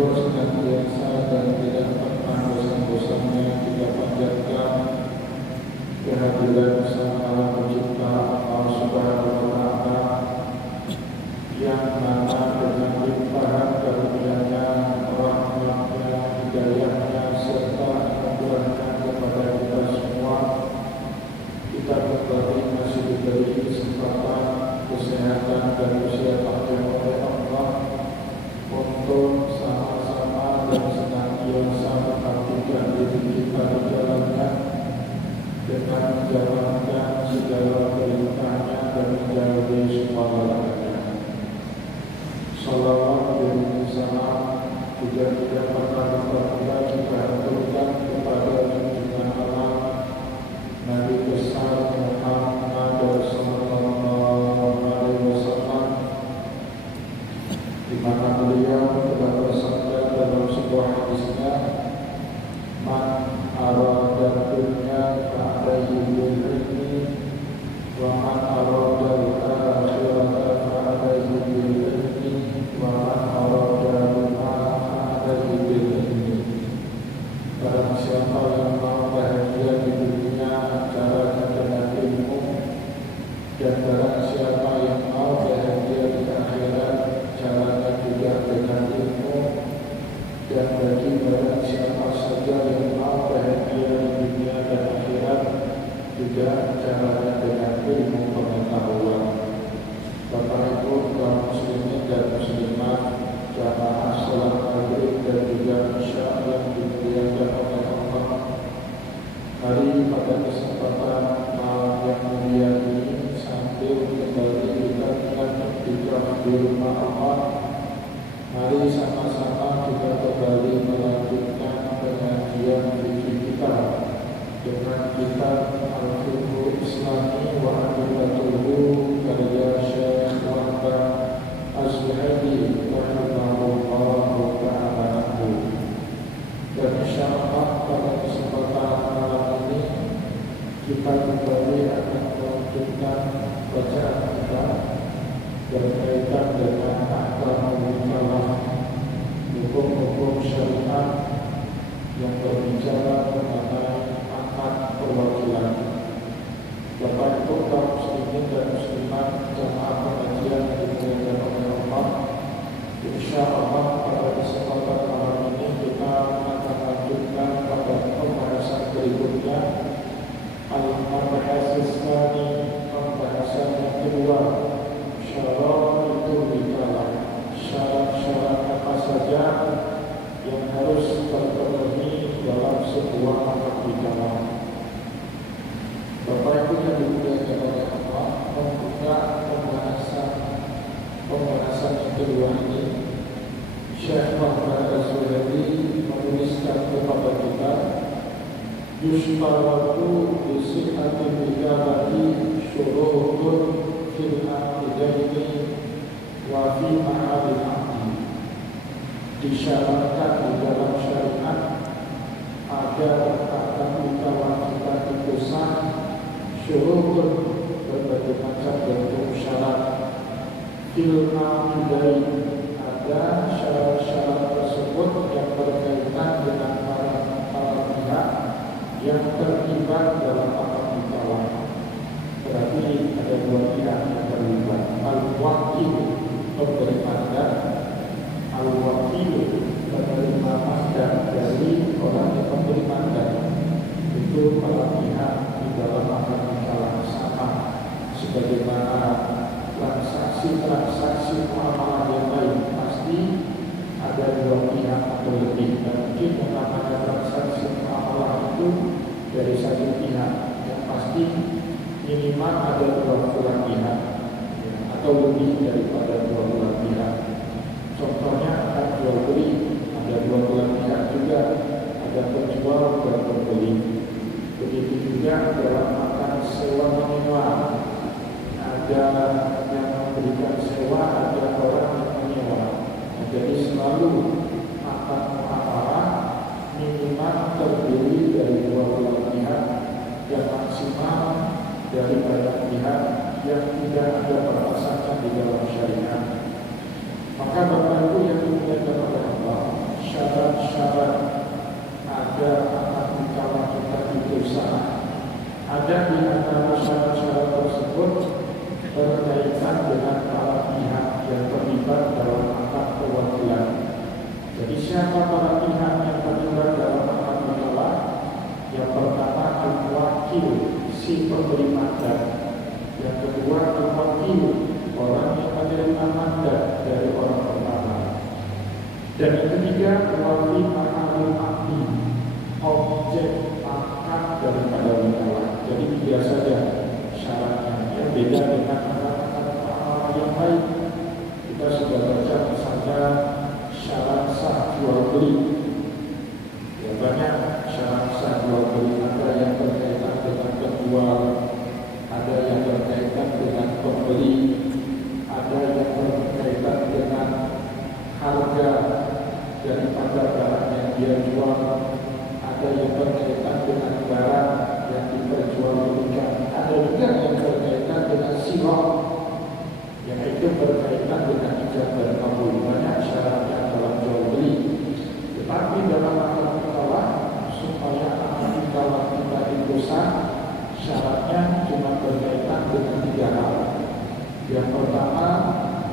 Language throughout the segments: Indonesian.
bersyukur senantiasa dan tidak pernah bosan-bosannya kita panjatkan kehadiran Sang Maha Pencipta Allah Subhanahu wa Ta'ala yang mana dengan limpahan karunia-Nya, rahmat-Nya, hidayah-Nya serta anugerah-Nya kepada kita semua, kita kembali masih diberi kesempatan, kesehatan dan usia panjang oleh Allah untuk sama-sama dan senantiasa mengabdikan diri kita di jalannya dengan menjalankan segala perintahnya dan menjauhi semua larangannya. Salawat dan salam juga tidak pernah lupa kita aturkan kepada junjungan Allah Nabi besar Muhammad sallallahu alaihi wasallam, di mana beliau telah bersabda dalam sebuah hadisnya, "Man arada dunya fa'alaihi bil ilmi, wa man arada al-akhirata fa'alaihi bil ilmi, wa man arada al-ma'a fa'alaihi bil ilmi." Barang siapa yang mau bahagia di dunia, caranya dengan ilmu, dan barang siapa yang mau bahagia di akhirat, caranya juga dengan ilmu. Dan bagi barang siapa saja yang mau bahagia di dunia dan akhirat, juga caranya dengan ilmu pengetahuan. Bapak Ibu kaum muslimin dan muslimat, jamaah salat maghrib dan juga isya yang dimuliakan oleh Allah, mari pada kesempatan malam yang mulia ini, sambil kembali kita iktikaf di rumah Allah, mari sama-sama kita kembali melanjutkan pengajian fikih kita dengan kitab Al-Fiqhul Islami wa Adillatuhu karya Syekh Wahbah Az-Zuhaili rahimahullahu ta'ala. Dan insyaallah pada kesempatan malam ini kita kembali akan melanjutkan bacaan kita berkaitan dengan ahkamul kalam, hukum-hukum syariat yang berbicara mengenai akad perwakilan. Bapak Ibu kaum muslimin dan muslimat, jamaah pengajian yang dimuliakan oleh Allah, insyaallah pada kesempatan malam ini kita akan lanjutkan pada pembahasan berikutnya, al-mabahas tsani, pembahasan yang kedua, syaraitul kalam, syarat-syarat apa saja yang harus terpenuhi dalam sebuah akad kalam. Bapak Ibu yang dimuliakan oleh Allah, membuka pembahasan yang kedua ini, Syekh Wahbah Az-Zuhaili menuliskan kepada kita, yushtaratu bi sihhatil ijabati syurutun fil aqidaini wa fi ma'adil aqdi. Disyaratkan di dalam syariat agar akad nikah kita itu sah, syurutun berbagai macam bentuk syarat. Fil aqidaini, ada syarat-syarat tersebut yang berkaitan dengan para pihak yang terlibat dalam akad nikah. Berarti ada dua pihak yang terlibat. Al-wakil, pemberi mandat, al-wakil, penerima mandat dari orang yang memberi mandat. Itu para pihak di dalam akad nikah sama, sebagaimana transaksi muamalah yang lain pasti ada dua pihak atau lebih. Dan mungkin yang namanya transaksi muamalah itu dari satu pihak, yang pasti minimal ada dua belah pihak atau lebih daripada dua belah pihak. Contohnya akan jual beli, ada dua belah pihak juga, ada penjual dan pembeli. Begitu juga dalam akan sewa menyewa, ada yang memberikan sewa, ada orang yang menyewa. Jadi selalu akan muamalah minimal terdiri dari dua belah pihak, yang maksimal dari banyak pihak yang tidak ada batasannya di dalam syariat. Maka Bapak Ibu yang dimuliakan oleh Allah, siapa para pihak yang terlibat dalam akad nikah? Yang pertama wakil si pemberi mandat, yang kedua wakil orang yang menerima mandat dari orang pertama, dan yang ketiga wali mahalul akdi, objek akad daripada nikah. Jadi tiga saja syaratnya, yang beda dengan akad yang lain. Kita sudah baca misalnya syarat sah jual beli. Ya, banyak syarat sah jual beli, ada yang berkaitan dengan penjual, ada yang berkaitan dengan pembeli, ada yang berkaitan dengan harga daripada barang yang dia jual, ada yang berkaitan dengan barang yang diperjualbelikan, ada juga yang berkaitan dengan sirah, yang itu berkaitan dengan ijab dan kabul. Banyak syaratnya dalam jual beli. Tetapi dalam akad nikah, supaya akad nikah kita itu sah, syaratnya cuma berkaitan dengan tiga hal. Yang pertama,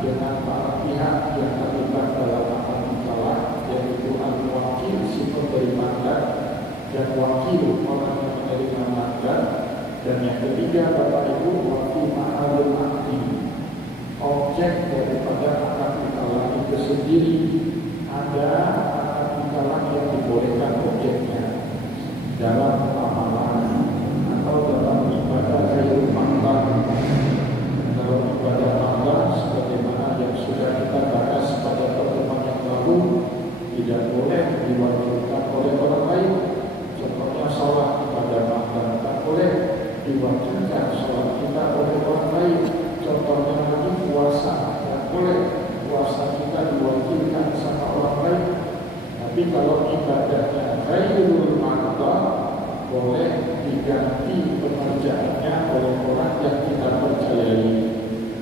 dengan para pihak yang terlibat dalam akad nikah, yaitu al-wakil si pemberi mandat dan wakil orang yang menerima mandat, dan yang ketiga Bapak Ibu wakil mahalul akdi, objek daripada akad nikah itu sendiri. Ada akad nikah yang dibolehkan objeknya dalam amalan atau dalam ibadah khairul makhluk. Dalam ibadah makhluk sebagaimana yang sudah kita bahas pada pertemuan yang lalu, tidak boleh diwajibkan oleh orang lain. Contohnya sholat ibadah makhluk, tak boleh diwajibkan sholat kita oleh orang lain. Contohnya lagi puasa, tak boleh puasa kita diwajibkan sama orang lain. Tapi kalau ibadahnya khairul makhluk, boleh diganti pekerjaannya oleh orang yang kita percayai.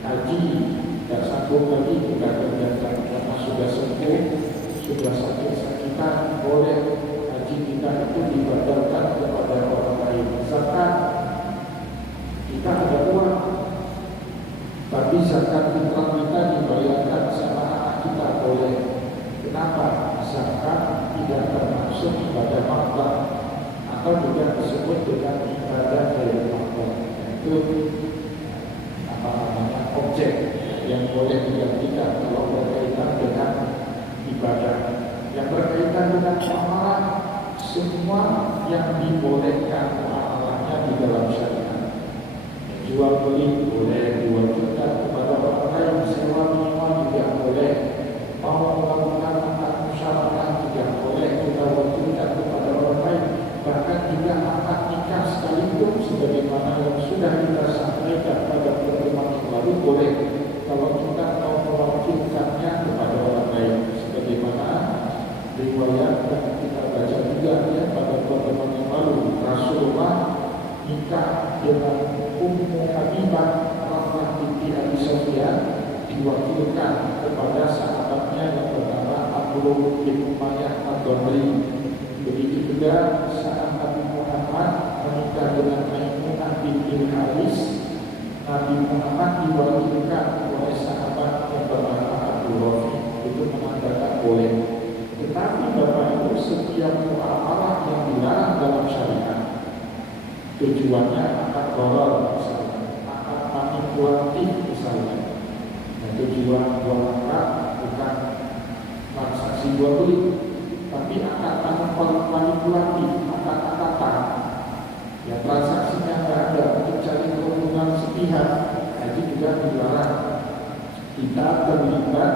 Haji tak sanggup lagi kita kerjakan karena sudah sembuh, sudah sakit-sakitan, boleh haji kita itu dibadalkan kepada orang lain. Zakat, kita ada uang, tapi zakat fitrah kita dibayarkan sama anak kita, boleh. Kenapa? Zakat tidak termasuk ibadah makhluk atau juga disebut dengan ibadah khairul makhluk. Itu apa namanya, objek yang boleh digantikan kalau berkaitan dengan ibadah. Yang berkaitan dengan amalan, semua yang dibolehkan amalannya di dalam syariat. Jual beli boleh diwajibkan kepada orang lain, sewa menyewa juga boleh, mau melakukan akad musyawarah juga boleh kita wajibkan kepada orang lain. Bahkan juga akad nikah sekalipun, sebagaimana yang sudah kita sampaikan pada pertemuan yang lalu, boleh kalau kita mau mewakilkannya kepada orang lain. Sebagaimana riwayat yang kita baca juga ya pada pertemuan yang lalu, Rasulullah nikah dengan Ummu Habibah Rafah binti Abi Sufyan, diwakilkan kepada sahabatnya yang bernama Abdul bin Umayyah Ad-Damri. Begitu juga saat Nabi Muhammad menikah dengan Maimunah binti Haris, Nabi Muhammad diwakilkan oleh sahabat yang bernama Abdul Rafi. Itu mengatakan boleh. Tetapi Bapak Ibu, setiap muamalah yang dilarang dalam syariat, tujuannya akad gharar misalnya, akad manipulatif misalnya. Dan tujuan jual akad bukan transaksi jual beli, tapi akad manipulatif, akad-akatan yang transaksinya nggak ada untuk cari keuntungan sepihak. Jadi juga dilarang kita terlibat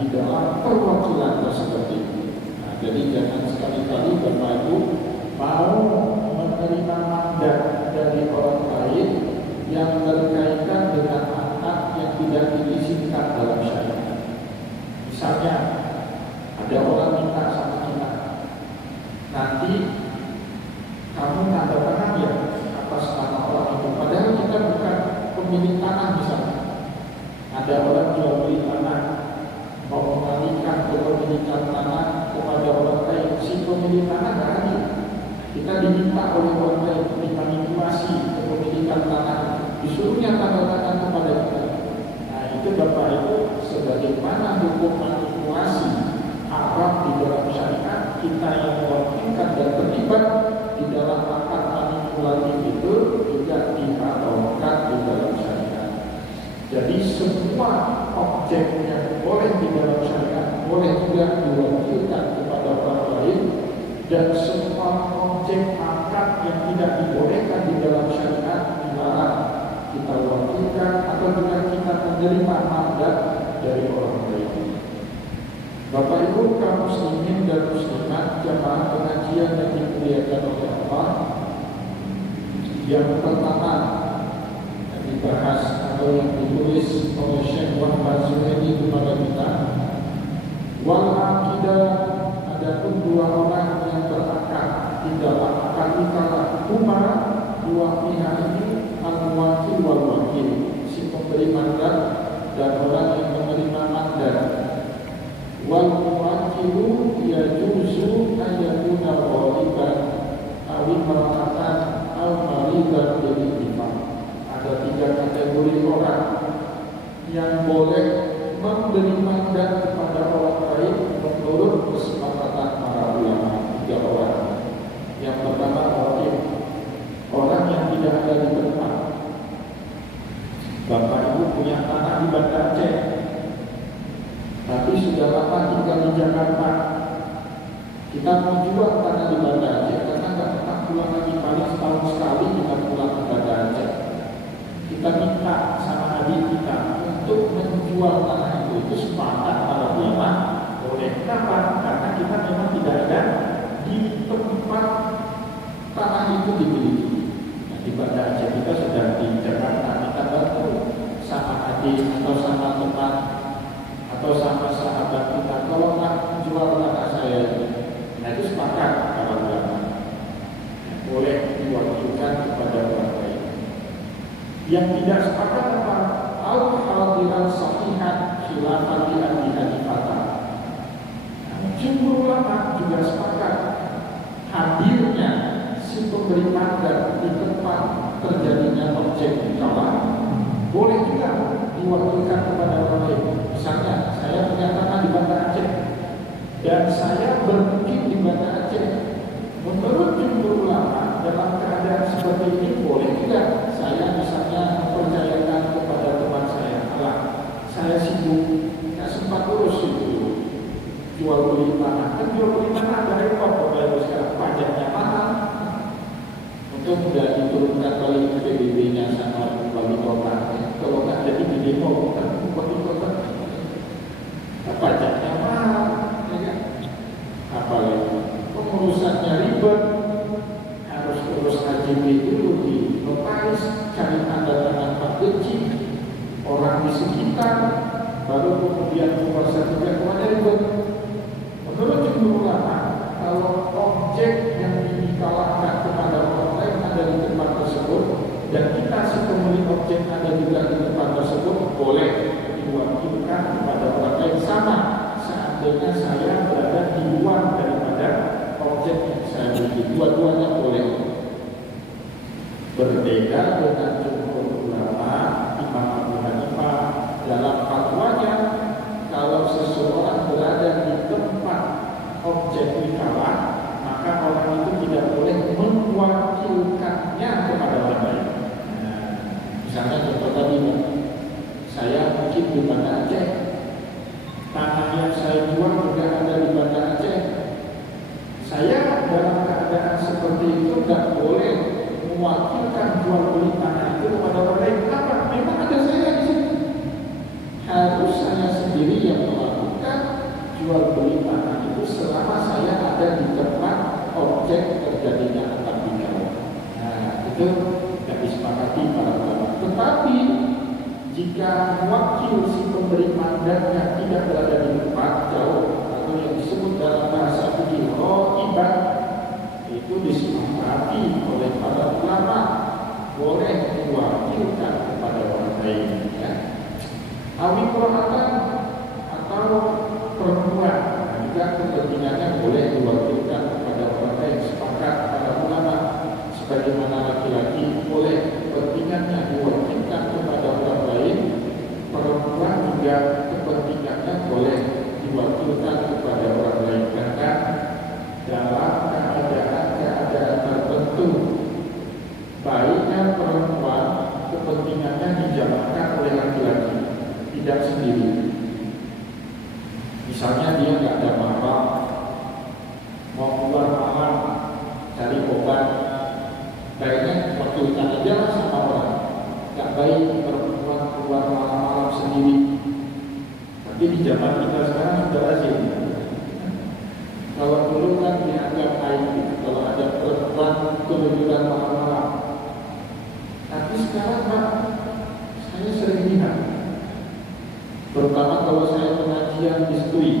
di dalam perwakilan seperti itu. Nah, jadi jangan sekali-kali Bapak Ibu mau menerima mandat dari orang lain yang berkaitan dengan akad yang tidak diizinkan dalam syariat. Misalnya ada orang minta sama kita, nanti kamu tanda tangan ya atas nama orang itu, padahal kita bukan pemilik tanah. Misalnya ada orang jual beli tanah, mau mengalihkan kepemilikan tanah kepada orang lain, si pemilik tanah nggak ada. Kita diminta oleh orang lain dimanipulasi kepemilikan tanah, disuruhnya tanda tangan kepada kita. Nah itu Bapak Ibu, sebagaimana hukum manipulasi Arab di dalam semua objek yang boleh di dalam syariat boleh juga diwakilkan kepada orang lain, dan semua objek akad yang tidak dibolehkan di dalam syariat dilarang kita wakilkan atau juga kita menerima mandat dari orang lain. Bapak Ibu kaum muslimin dan muslimat jamaah pengajian yang dimuliakan oleh Allah, yang pertama yang dibahas atau yang ditulis oleh Syekh Muhammad Zuhairi kepada kita, wal aqidah, adapun dua orang yang berakad di dalam akad ikalah huma, dua pihak ini al-wakil wal wakil, si pemberi mandat dan orang yang menerima mandat. Wal muwakilu yajuzu ayyakuna ghaliban aw imra'atan aw maridan bil ittifaq. Ada tiga kategori orang yang boleh memberi mandat kepada orang lain menurut kesepakatan para ulama. Tiga orang. Yang pertama wakil, orang yang tidak ada di tempat. Bapak Ibu punya tanah di Banda Aceh, tapi sudah lama tinggal di Jakarta. Kita mau jual tanah di Banda Aceh karena nggak pernah pulang lagi, paling setahun sekali kita pulang ke Banda Aceh. Kita minta sama adik kita untuk menjual tanah itu sepakat para ulama boleh. Kenapa? Karena kita memang tidak ada di tempat tanah itu dimiliki. Nah, di Banda Aceh kita sedang di Jakarta, kita bantu sama adik atau sama teman atau sama sahabat kita, kalau nak jual tanah saya ini, nah itu sepakat para ulama, boleh diwakilkan kepada orang lain. Yang tidak sepakat apa? Al-hadiran sahihan khilafan li Abi Hanifah. Jumhur ulama juga sepakat hadirnya si pemberi mandat di tempat terjadinya objek ikalah boleh juga diwakilkan kepada orang lain. Misalnya, saya punya tanah di Banda Aceh dan saya bermukim di Banda Aceh. Menurut jumhur ulama, dalam keadaan seperti ini boleh juga saya misalnya mempercayakan kepada teman saya, saya sibuk, nggak sempat urus itu jual beli tanah. Kan jual beli tanah ada repot, Bapak sekarang pajaknya mahal. Untuk sudah diturunkan balik ke PBB-nya sama wali kota. Kalau nggak jadi di demo, kan wali kota pajaknya mahal, ya kan? Apalagi pengurusannya ribet, harus urus KJB dulu di notaris, cari tanda tangan Pak Beci, orang di sekitar, baru kemudian keluar sertifikat kemana ribet. Menurut jumhur ulama, kalau objek yang dikalahkan kepada orang lain ada di tempat tersebut dan kita si pemilik objek ada juga di tempat tersebut, boleh diwakilkan kepada orang lain. Sama seandainya saya berada di luar daripada objek yang saya miliki, dua-duanya boleh. Berbeda dengan jumhur ulama, Imam Abu Hanifah dalam fatwanya, kalau seseorang berada di tempat objek ikalah, maka orang itu tidak boleh mewakilkannya kepada orang lain. Nah, misalnya contoh tadi, saya mungkin di Banda Aceh, tanah yang saya jual juga ada di Banda Aceh. Saya dalam keadaan seperti itu tidak boleh mewakilkan jual beli tanah itu kepada orang lain. Kenapa? Memang ada saya di situ. Harus saya sendiri yang melakukan jual beli tanah itu selama saya ada di tempat objek terjadinya akad nikah. Nah, itu tidak disepakati para ulama. Tetapi jika wakil si pemberi mandatnya tidak berada di tempat jauh atau yang disebut dalam bahasa fikih ghaiban, itu disepakati oleh para ulama boleh diwakilkan kepada orang lain, ya. Awi perhatan atau perempuan, juga kepentingannya boleh diwakilkan kepada orang lain. Sepakat para ulama, sebagaimana laki-laki boleh kepentingannya diwakilkan kepada orang lain, perempuan juga kepentingannya boleh diwakilkan kepada orang lain. Karena dalam keadaan tertentu, baiknya perempuan kepentingannya dijalankan oleh laki-laki. sendiri. Misalnya dia nggak ada mahram, mau keluar malam cari obat, baiknya wakilkan aja lah sama orang. Nggak baik perempuan keluar malam-malam sendiri. Tapi di zaman kita sekarang sudah lazim. Kalau dulu kan dianggap aib kalau ada perempuan keluyuran malam-malam. Tapi sekarang Pak, saya sering lihat, terutama kalau saya pengajian di Stui,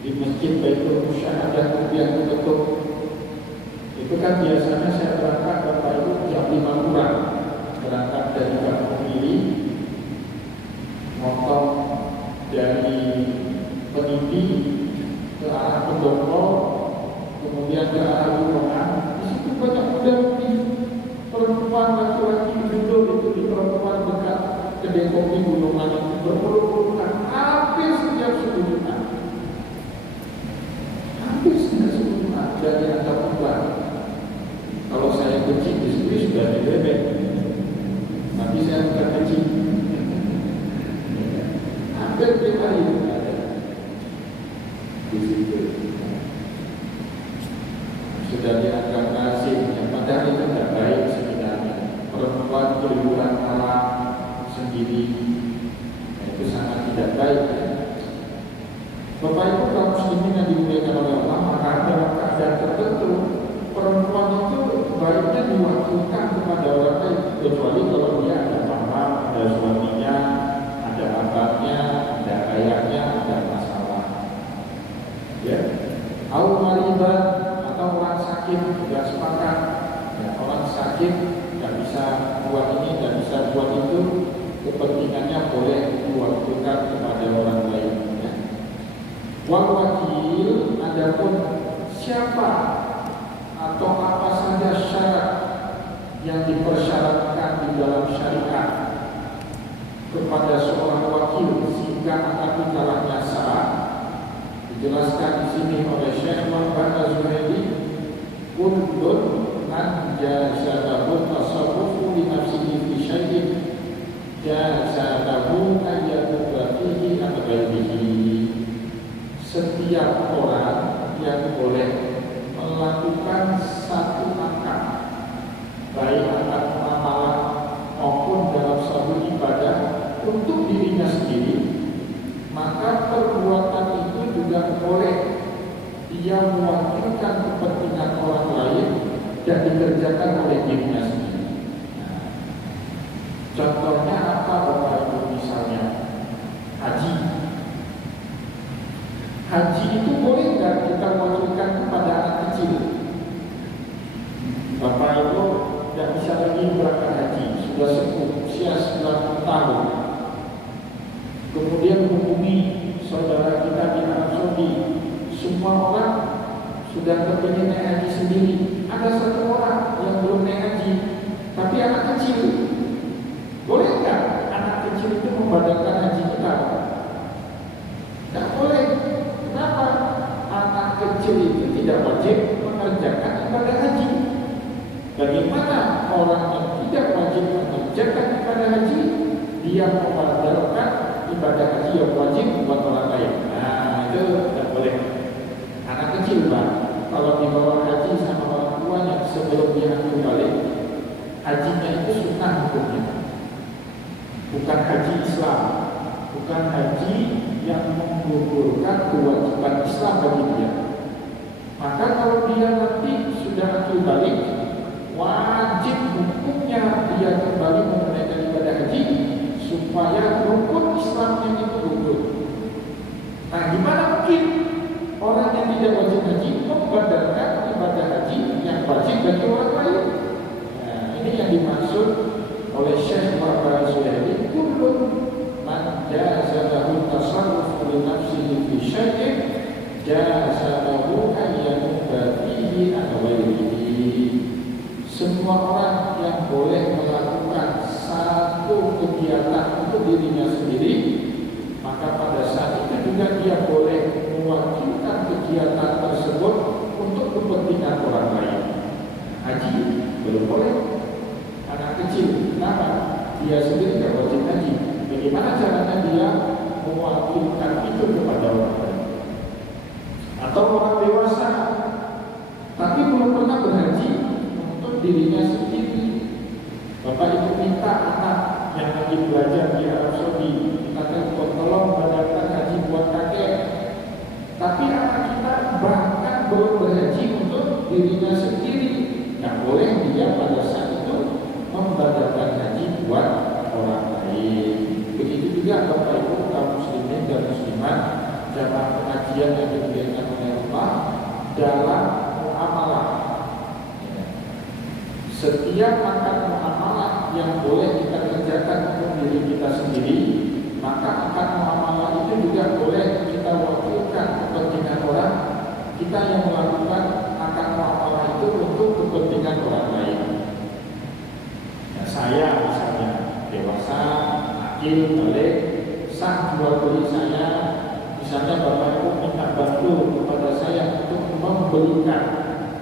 di Masjid Baitul Musyahadah yang tutup, itu kan biasanya saya berangkat Bapak Ibu jam 5 kurang, berangkat dari Kampung Mili, motong dari Peniti ke arah Pendopo, kemudian ke arah Gunungan. Di situ banyak muda-mudi perempuan laki-laki duduk itu di perempuan dekat kedai kopi Gunungan itu berpuluh-puluhan, hampir setiap sebulan, dari antar bulan. Kalau saya kecil di situ sudah dibebek, tapi saya bukan kecil. Hampir tiap hari ada di situ. Sudah dianggap lazim, yang padahal itu tidak baik sebenarnya. Perempuan berliburan malam sendiri, itu sangat tidak baik. Bapak Ibu kaum muslimin yang dimuliakan oleh Allah, maka dalam keadaan tertentu perempuan itu baiknya diwakilkan kepada orang lain, kecuali kalau dia ada mahram, ada suaminya, ada abahnya, ada ayahnya, ada masalah. Ya, au mariban atau orang sakit juga sepakat. Ya, orang sakit nggak bisa buat ini, nggak bisa buat itu, kepentingannya boleh diwakilkan kepada orang lain. Wal wakil, adapun siapa atau apa saja syarat yang dipersyaratkan di dalam syariat kepada seorang wakil sehingga akad nikahnya sah, dijelaskan di sini oleh Syekh Muhammad Az-Zuhaili. Kullun an jazabahu tasawwufu li nafsihi fi syai'in jazabahu ayyatuba fihi an ghairihi. Setiap orang yang boleh melakukan satu akad, baik akad muamalah maupun dalam suatu ibadah untuk dirinya sendiri, maka perbuatan itu juga boleh dia mewakilkan kepentingan orang lain dan dikerjakan oleh dirinya sendiri. Nah, contohnya apa Bapak Ibu? Misalnya haji. Haji itu boleh nggak kita wakilkan kepada anak kecil? Bapak Ibu tidak bisa lagi berangkat haji, sudah sepuh, usia 90 tahun. Kemudian hubungi saudara kita di Arab Saudi, semua orang sudah kepingin naik haji sendiri. Ada satu orang yang belum naik haji, tapi anak kecil. Boleh nggak anak kecil itu membatalkan haji kita? Tidak boleh. Kenapa? Anak kecil itu tidak wajib mengerjakan ibadah haji. Bagaimana orang yang tidak wajib mengerjakan ibadah haji, dia membatalkan ibadah haji yang wajib buat orang lain? Nah, itu tidak boleh. Anak kecil Pak, kalau dibawa haji sama orang tuanya sebelum dia kembali, hajinya itu sunnah hukumnya, bukan haji Islam, bukan haji yang menggugurkan kewajiban Islam bagi dia. Maka kalau dia nanti sudah akil balik, wajib hukumnya dia kembali menunaikan ibadah haji supaya rukun Islamnya itu gugur. Nah, gimana mungkin orang yang tidak wajib haji membatalkan ibadah haji yang wajib bagi orang lain? Nah, ini yang dimaksud oleh Syekh Muhammad Az-Zuhaili. Kullun man jazabahu tasarrufu li nafsihi fi syai'in jazabahu ayyatuba fihi an ghairihi. Semua orang yang boleh melakukan satu kegiatan untuk dirinya sendiri, maka pada saat itu juga dia boleh mewakilkan kegiatan tersebut untuk kepentingan orang lain. Haji belum boleh. Anak kecil, kenapa? Dia sendiri tidak wajib haji. Bagaimana caranya dia mewakilkan itu kepada orang lain. Atau orang dewasa tapi belum pernah berhaji untuk dirinya sendiri. Bapak ibu minta anak yang lagi belajar di Arab Saudi, kita telepon tolong bayarkan haji buat kakek. Tapi anak kita bahkan belum berhaji untuk dirinya sendiri. Nggak boleh dia pada saat itu membayarkan haji buat orang lain. Begitu juga Bapak Ibu kaum muslimin dan muslimat, jamaah pengajian yang dimuliakan oleh Allah, dalam muamalah. Setiap akad muamalah yang boleh kita kerjakan untuk diri kita sendiri, maka akad muamalah itu juga boleh kita wakilkan kepentingan orang kita yang melakukan akad muamalah itu untuk kepentingan orang lain. Nah, saya misalnya dewasa, akil, balik, sah jual beli saya, misalnya Bapak Ibu minta bantu kepada saya untuk membelikan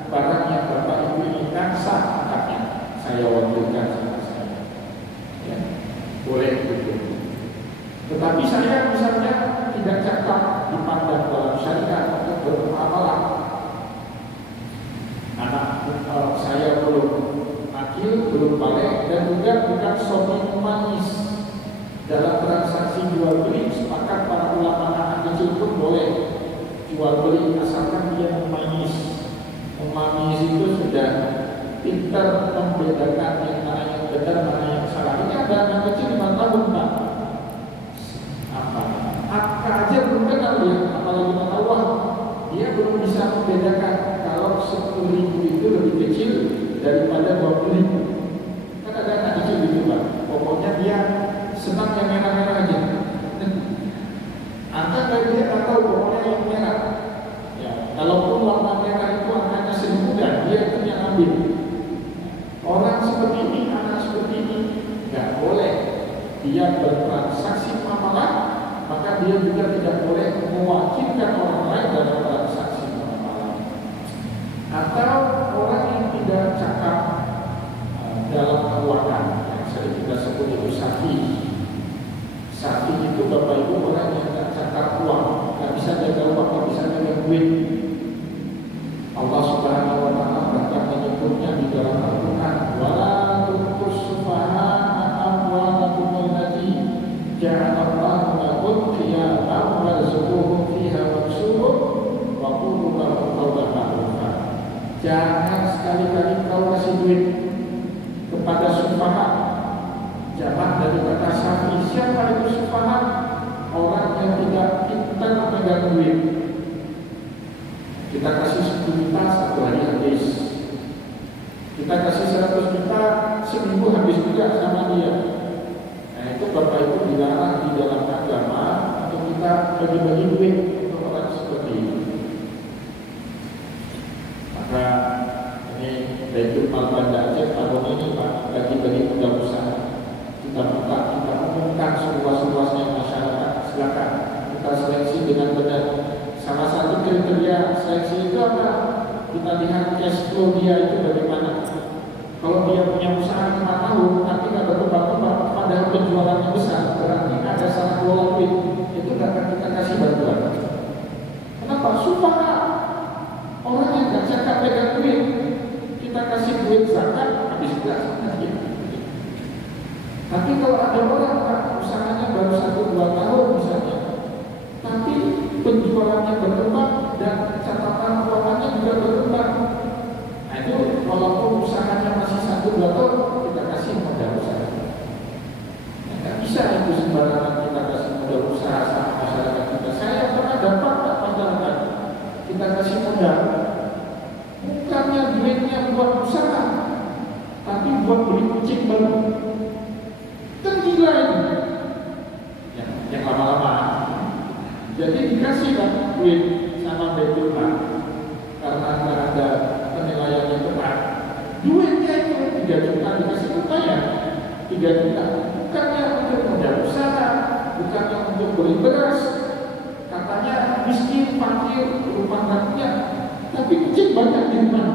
barang yang Bapak Ibu inginkan, sah akadnya, saya wakilkan sama saya. Ya, boleh begitu. Tetapi saya misalnya tidak cakap dipandang dalam syariat untuk bermuamalah. Anak saya belum akil, belum balik, dan juga bukan suami manis. Dalam transaksi jual beli, sepakat para ulama anak kecil pun boleh jual beli asalkan dia memanis. Memanis itu sudah pintar membedakan yang mana yang benar, mana yang salah. Ini ada anak kecil 5 tahun, Pak. Apa aja belum kenal dia, apalagi pengetahuan. Dia belum bisa membedakan kalau 10.000 itu lebih kecil daripada 20.000. Kan ada anak kecil gitu, Pak. Pokoknya dia senang yang merah-merah aja. Angka dia tak tahu pokoknya yang merah. Ya, kalaupun warna merah itu angkanya 1.000 dan dia itu yang ambil. Orang seperti ini, anak seperti ini, nggak boleh dia bertransaksi muamalah, maka dia juga tidak boleh mewakilkan orang lain dalam transaksi muamalah. Atau orang yang tidak cakap dalam keuangan, yang sering kita sebut itu safi. Safi itu Bapak Ibu orang yang tidak cakap uang, nggak bisa jaga uang, nggak bisa jaga duit. Allah Subhanahu wa Ta'ala bahkan menyebutnya di dalam Al-Quran, wala tu'tus sufaha'a amwalakum allati ja'alallahu lakum qiyaman warzuquhum fiha waksuhum wa qulu lahum qawlan ma'rufa. Jangan sekali-kali kau kasih duit kepada sufaha. Jamak dari kata safi. Siapa itu sufaha? Orang yang tidak pintar memegang duit. Kita kasih 10 juta satu hari habis. Kita kasih 100 juta seminggu habis juga sama dia. Nah itu Bapak Ibu dilarang di dalam agama untuk kita bagi-bagi duit untuk orang seperti ini. Maka ini Baitul Mal Banda Aceh tahun ini Pak bagi-bagi modal usaha. Kita buka, kita umumkan seluas-luasnya masyarakat. Silakan kita seleksi dengan benar. Salah satu kriteria seleksi itu apa? Kita lihat cash flow dia itu bagaimana. Kalau dia punya usaha 5 tahun tapi nggak berkembang-kembang, padahal penjualannya besar, berarti ada salah kelola duit. Itu nggak akan kita kasih bantuan. Kenapa? Supaya orang yang nggak cakap pegang duit, kita kasih duit zakat habis juga zakat dia. Tapi kalau ada orang usahanya baru 1-2 tahun misalnya, tapi penjualannya berkembang dan catatan keuangannya juga berkembang, nah itu walaupun usahanya masih 1-2 tahun, kita kasih modal usaha. Nah, nggak bisa itu sembarangan kita kasih modal usaha sama masyarakat kita. Saya pernah dapat masyarakat kita kasih modal, bukannya duitnya buat usaha, tapi buat beli kucing baru. Kan gila ini. Yang lama-lama. Jadi dikasih kan duit sama Baitul Mal karena ada penilaian yang benar. Duitnya itu 3 juta dikasih upaya 3 juta. Bukannya untuk modal usaha, bukannya untuk beli beras. Katanya miskin, fakir, rumah rakyat, tapi kucing banyak di rumah.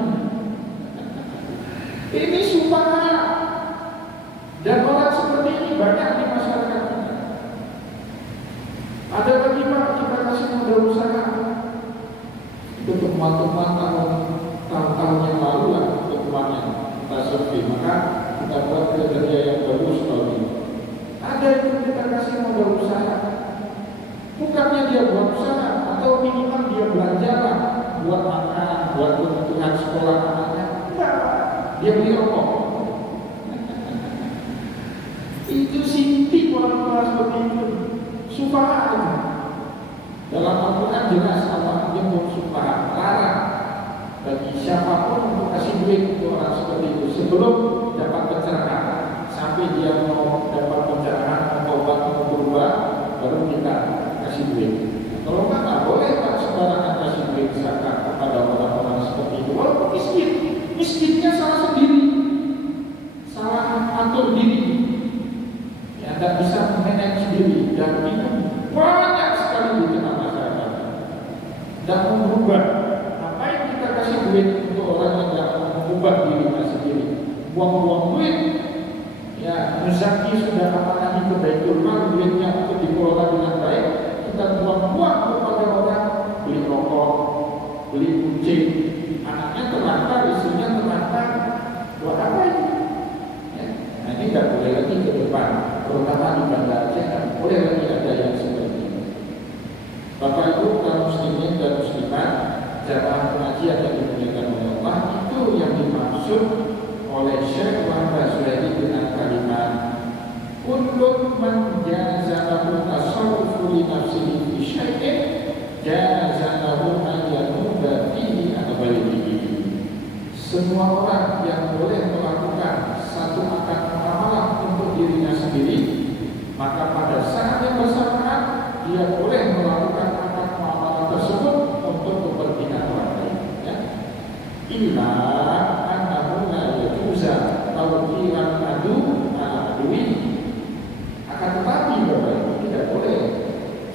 Ini sumpah. Dan orang seperti ini banyak di masyarakat kita. sudah usaha. Itu temuan-temuan tahun-tahun yang lalu lah temuannya kita survei. Maka kita buat kriteria yang bagus tahun ini. Ada itu kita kasih modal usaha. Bukannya dia buat usaha atau minimal dia belanja lah buat makan, buat kebutuhan sekolah anaknya. Enggak, dia beli rokok. Itu sinti orang-orang seperti itu. Sufaha itu. Dalam Al-Quran jelas Allah menyebut sufaha, larang bagi siapapun untuk kasih duit untuk orang seperti itu sebelum dapat pencerahan. Sampai dia mau dapat pencerahan, mau obat, mau berubah, baru kita kasih duit. Kalau nggak boleh tak sembarangan kasih duit zakat kepada orang-orang seperti itu. Walaupun miskin, miskinnya salah sendiri, salah atur diri. Tidak bisa memanage diri dan itu banyak sekali di tengah masyarakat. Dan mengubah apa yang kita kasih duit untuk orang yang tidak mengubah dirinya sendiri, buang-buang duit. Ya, muzaki sudah amanah ke Baitul Mal, duitnya untuk dikelola dengan baik, kita buang-buang kepada orang beli rokok, beli kucing, anaknya terlantar, istrinya terlantar. Buat apa itu? Ya, nah ini tidak boleh lagi ke depan. Terutama di Banda Aceh, kan boleh lagi ada yang seperti ini. Bapak Ibu kaum muslimin dan muslimat, jamaah pengajian yang dimuliakan oleh Allah, itu yang dimaksud oleh Syekh Muhammad Zuhairi dengan kalimat kullun man jazalahu tasawwufu li nafsihi fi syai'in jazalahu an yanuba fihi an ghairihi. Semua orang yang boleh melakukan satu akad muamalah untuk dirinya sendiri, maka pada saat yang bersamaan dia boleh melakukan akad muamalah tersebut untuk kepentingan orang lain. Ya. Illa annahu la yajuza tawqiran adu ala adui. Akan tetapi Bapak Ibu, tidak boleh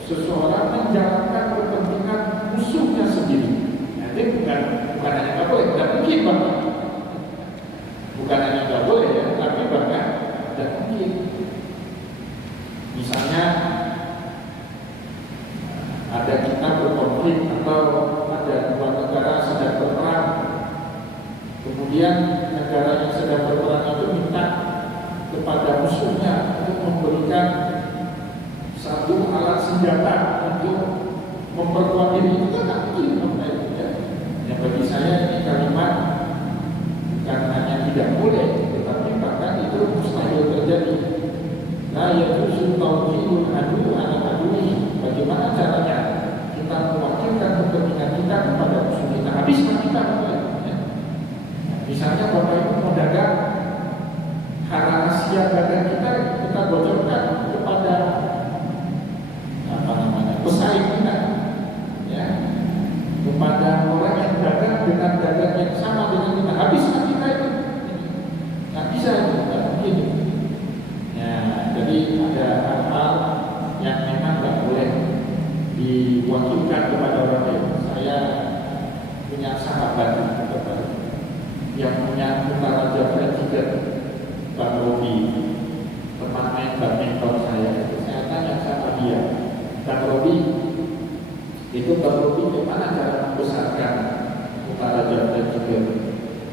seseorang menjalankan kepentingan musuhnya sendiri. Jadi bukan hanya nggak boleh, tidak mungkin Bapak. Bukan hanya nggak boleh ya, tapi bahkan tidak mungkin. Misalnya ada kita berkonflik atau ada dua negara sedang berperang, kemudian negara yang sedang berperang itu minta kepada musuhnya untuk memberikan satu alat senjata untuk memperkuat diri, itu kan tidak mungkin. Ya, bagi saya ini kalimat bukan hanya tidak boleh, tetapi bahkan itu mustahil terjadi. La yajuzu tawqirul adu ala aduhi. Bagaimana caranya kita mewakilkan kepentingan kita kepada musuh kita? Habiskan kita boleh. Ya. Misalnya Bapak Ibu mau dagang, rahasia dagang kita bocorkan kepada pesaing kita, ya, kepada orang yang dagang dengan dagang yang sama dengan kita. Habiskan kita itu, nggak bisa itu, nggak mungkin. Ya, jadi ada hal-hal yang memang nggak boleh diwakilkan kepada orang lain. Saya punya sahabat yang punya utara Java juga, Bang Robi, teman main badminton saya. Saya tanya sama dia, Bang Robi, itu Bang Robi bagaimana cara membesarkan utara Java juga?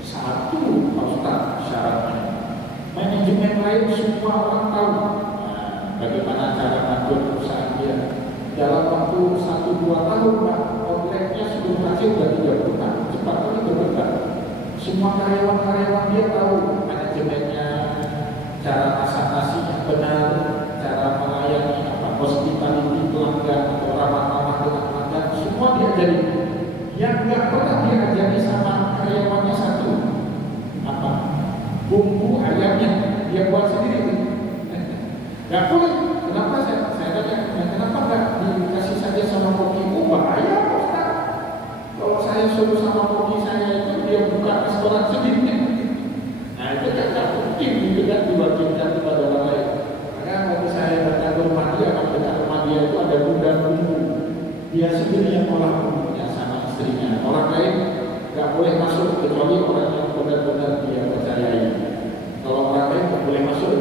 Satu, Ustaz, syaratnya manajemen lain semua orang tahu. Nah, bagaimana cara ngatur perusahaan dia dalam waktu 1-2 tahun, Pak, outletnya sudah hasil dari 30 tahun, cepat kali berkembang. Semua karyawan-karyawan dia tahu manajemennya, cara masak yang benar, cara melayani hospitality pelanggan atau ramah-ramah dengan pelanggan, semua diajari. Yang nggak pernah diajari sama karyawannya satu, bumbu ayamnya dia buat sendiri. Nggak boleh. Kenapa saya tanya, kenapa nggak dikasih saja sama koki? Bahaya Ustaz. Kalau saya suruh sama koki saya itu dia buka restoran sendiri. Nah itu kan nggak penting gitu kan diwakilkan kepada orang lain. Maka waktu saya datang ke rumah dia, dekat rumah dia itu ada gudang bumbu. Dia sendiri yang olah bumbunya sama istrinya. Orang lain nggak boleh masuk kecuali orang yang benar-benar dia percayai. Kalau orang lain nggak boleh masuk,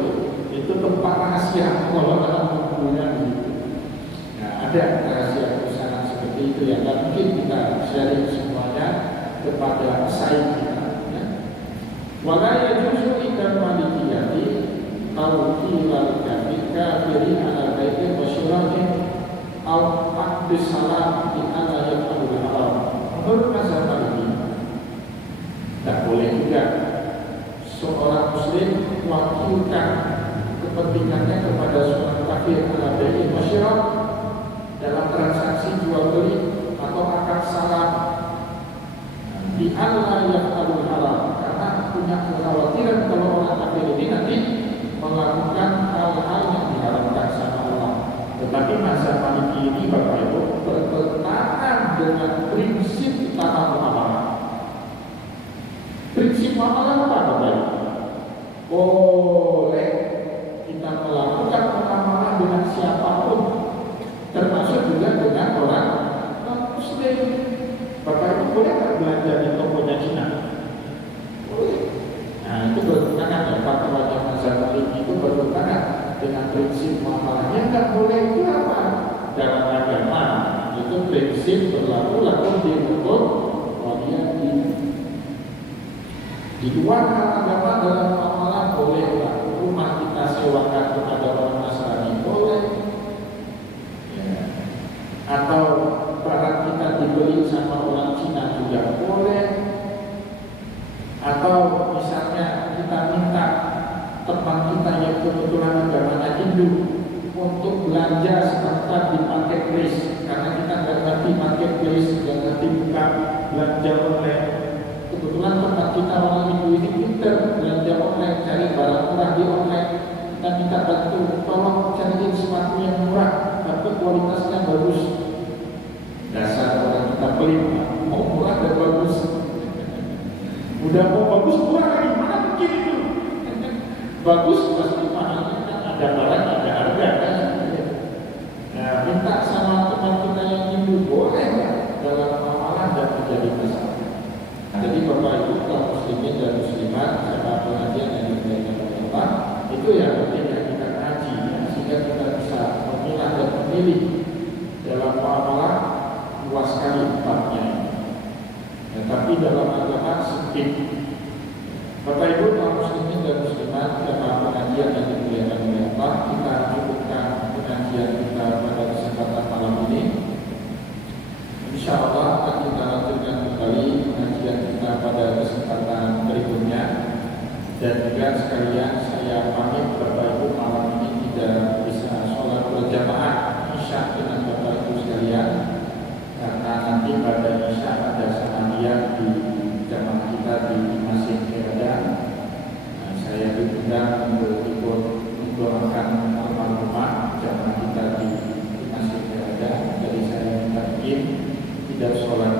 itu tempat rahasia kalau dalam bumbunya gitu. Nah ada rahasia perusahaan seperti itu ya, dan mungkin kita sharing semuanya kepada pesaing kita. Ya. Wala yajuzu inda malikiyati tawqilal kafiri ala baiti wa syirahin au aqdis salam di ala yaqul haram. Menurut mazhab Maliki tidak boleh juga seorang muslim mewakilkan kepentingannya kepada seorang kafir ala baiti wa syirah dalam transaksi jual beli atau akad salam di ala yaqul haram, karena punya kekhawatiran kalau orang kafir ini nanti melakukan hal-hal yang diharamkan sama Allah. Tetapi mazhab Maliki ini Bapak Ibu bertentangan dengan prinsip tata muamalah. Prinsip muamalah apa Bapak Ibu? Boleh kita melakukan muamalah dengan siapapun, termasuk juga dengan orang non-Muslim. Bapak Ibu boleh nggak belanja di tokonya Cina? Boleh. Nah itu bertentangan ya, fatwa yang mazhab Maliki itu bertentangan dengan prinsip muamalahnya. Nggak boleh itu apa? Dalam agama itu prinsip berlaku lalu diukur waliati. Di luar agama dalam muamalah boleh lah. Rumah kita sewakan kepada orang Nasrani boleh, ya. Atau barang kita dibeli sama orang Cina juga boleh. Atau misalnya kita minta teman kita yang kebetulan agamanya Hindu untuk belanja sebentar di marketplace, karena kita nggak ngerti marketplace, nggak ngerti buka belanja online. Kebetulan tempat kita orang Hindu ini pinter belanja online, cari barang murah di online. Kita minta bantu, tolong cariin sepatu yang murah tapi kualitasnya bagus. Dasar orang kita pelit, mau murah dan bagus. Udah mau bagus murah lagi, mana mungkin itu? Bagus pasti mahal, kan ada barang, ada harga kan. Nah, minta sama teman kita yang Hindu boleh ya, dalam amalan dan menjadi masalah. Jadi Bapak Ibu kaum muslimin dan muslimat sama pengajian yang dimuliakan oleh Allah, itu ya pentingnya kita ngaji ya, sehingga kita bisa memilah dan memilih dalam muamalah luas sekali tempatnya. Ya, tapi dalam agama sempit. Bapak Ibu kaum muslimin dan muslimat sama pengajian yang dimuliakan oleh Allah, kita cukupkan pengajian kita pada kesempatan malam ini. Insya Allah akan kita lanjutkan kembali pengajian kita pada kesempatan berikutnya. Dan juga sekalian saya pamit Bapak Ibu malam ini tidak bisa sholat berjamaah Isya dengan Bapak Ibu sekalian, karena nanti pada Isya ada sanadiyah di jamaah kita di Masjid Keadaan. Nah, saya diundang untuk ikut mendoakan almarhumah jamaah kita di Masjid Keadaan. Jadi saya minta izin tidak sholat